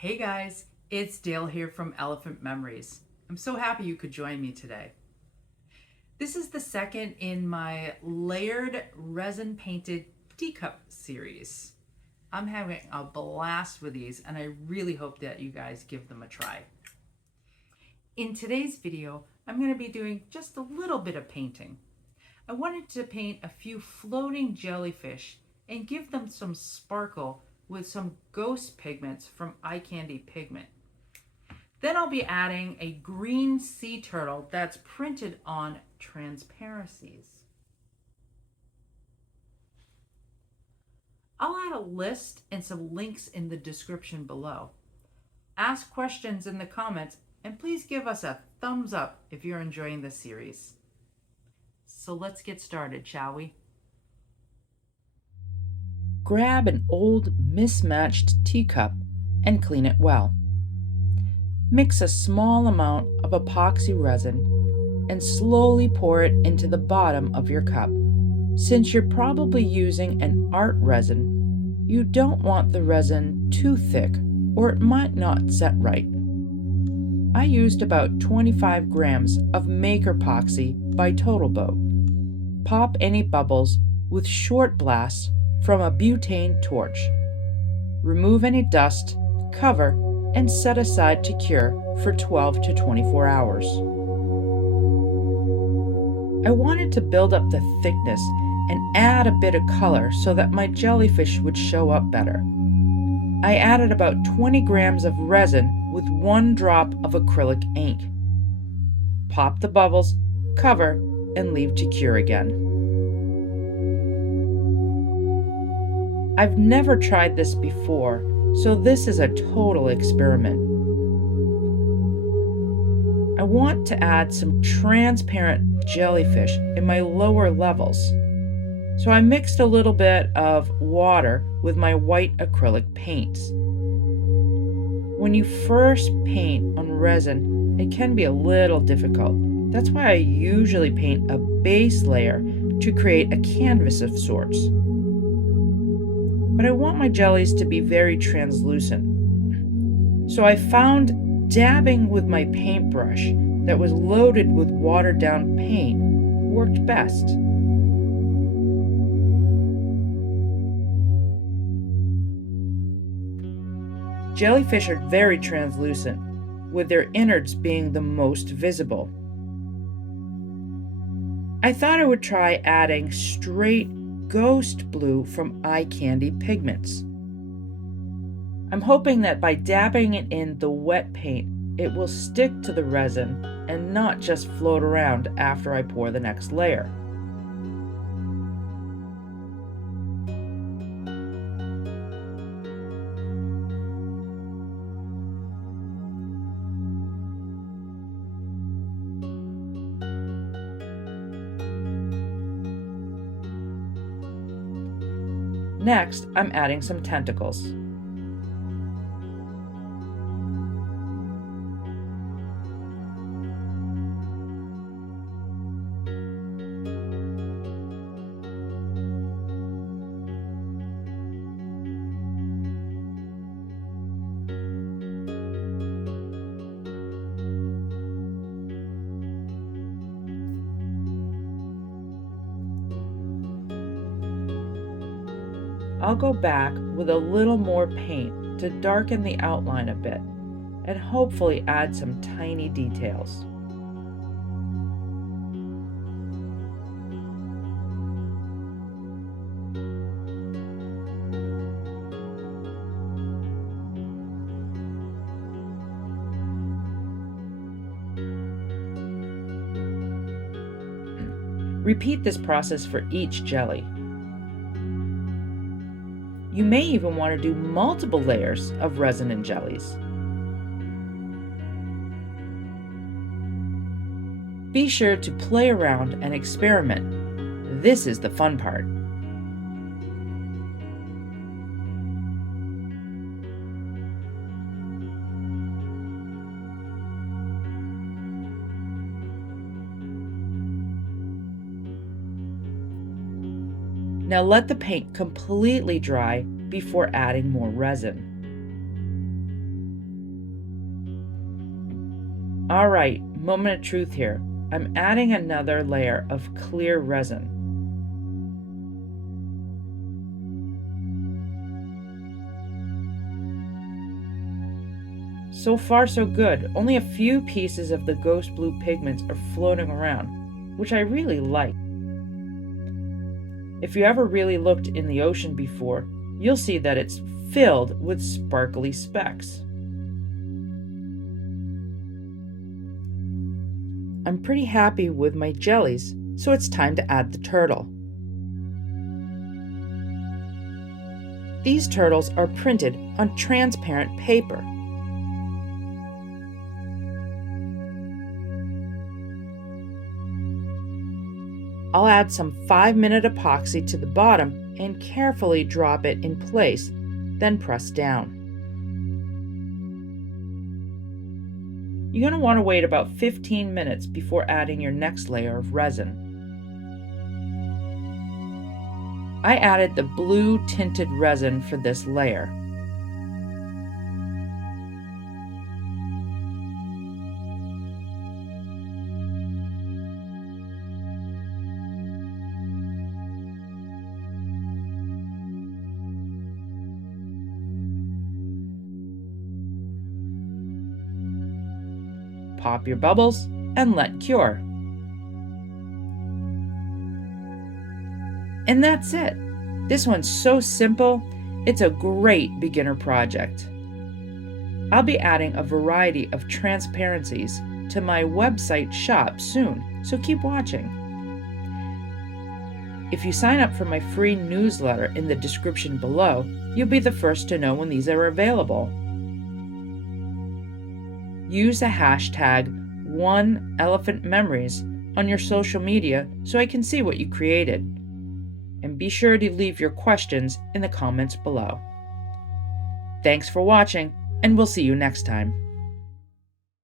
Hey guys, it's Dale here from Elephant Memories. I'm so happy you could join me today. This is the second in my layered resin painted teacup series. I'm having a blast with these and I really hope that you guys give them a try. In today's video, I'm going to be doing just a little bit of painting. I wanted to paint a few floating jellyfish and give them some sparkle with some ghost pigments from Eye Candy Pigment. Then I'll be adding a green sea turtle that's printed on transparencies. I'll add a list and some links in the description below. Ask questions in the comments and please give us a thumbs up if you're enjoying this series. So let's get started, shall we? Grab an old mismatched teacup and clean it well. Mix a small amount of epoxy resin and slowly pour it into the bottom of your cup. Since you're probably using an art resin, you don't want the resin too thick or it might not set right. I used about 25 grams of Maker Epoxy by Total Boat. Pop any bubbles with short blasts from a butane torch. Remove any dust, cover, and set aside to cure for 12 to 24 hours. I wanted to build up the thickness and add a bit of color so that my jellyfish would show up better. I added about 20 grams of resin with 1 drop of acrylic ink. Pop the bubbles, cover, and leave to cure again. I've never tried this before, so this is a total experiment. I want to add some transparent jellyfish in my lower levels. So I mixed a little bit of water with my white acrylic paints. When you first paint on resin, it can be a little difficult. That's why I usually paint a base layer to create a canvas of sorts. But I want my jellies to be very translucent. So I found dabbing with my paintbrush that was loaded with watered down paint worked best. Jellyfish are very translucent, with their innards being the most visible. I thought I would try adding straight ghost blue from Eye Candy Pigments. I'm hoping that by dabbing it in the wet paint, it will stick to the resin and not just float around after I pour the next layer. Next, I'm adding some tentacles. I'll go back with a little more paint to darken the outline a bit and hopefully add some tiny details. Repeat this process for each jelly. You may even want to do multiple layers of resin and jellies. Be sure to play around and experiment. This is the fun part. Now let the paint completely dry before adding more resin. Alright, moment of truth here. I'm adding another layer of clear resin. So far so good. Only a few pieces of the ghost blue pigments are floating around, which I really like. If you ever really looked in the ocean before, you'll see that it's filled with sparkly specks. I'm pretty happy with my jellies, so it's time to add the turtle. These turtles are printed on transparent paper. I'll add some 5-minute epoxy to the bottom and carefully drop it in place, then press down. You're going to want to wait about 15 minutes before adding your next layer of resin. I added the blue tinted resin for this layer. Pop your bubbles and let cure. And that's it. This one's so simple, it's a great beginner project. I'll be adding a variety of transparencies to my website shop soon, so keep watching. If you sign up for my free newsletter in the description below, you'll be the first to know when these are available. Use the hashtag #OneElephantMemories on your social media so I can see what you created. And be sure to leave your questions in the comments below. Thanks for watching, and we'll see you next time.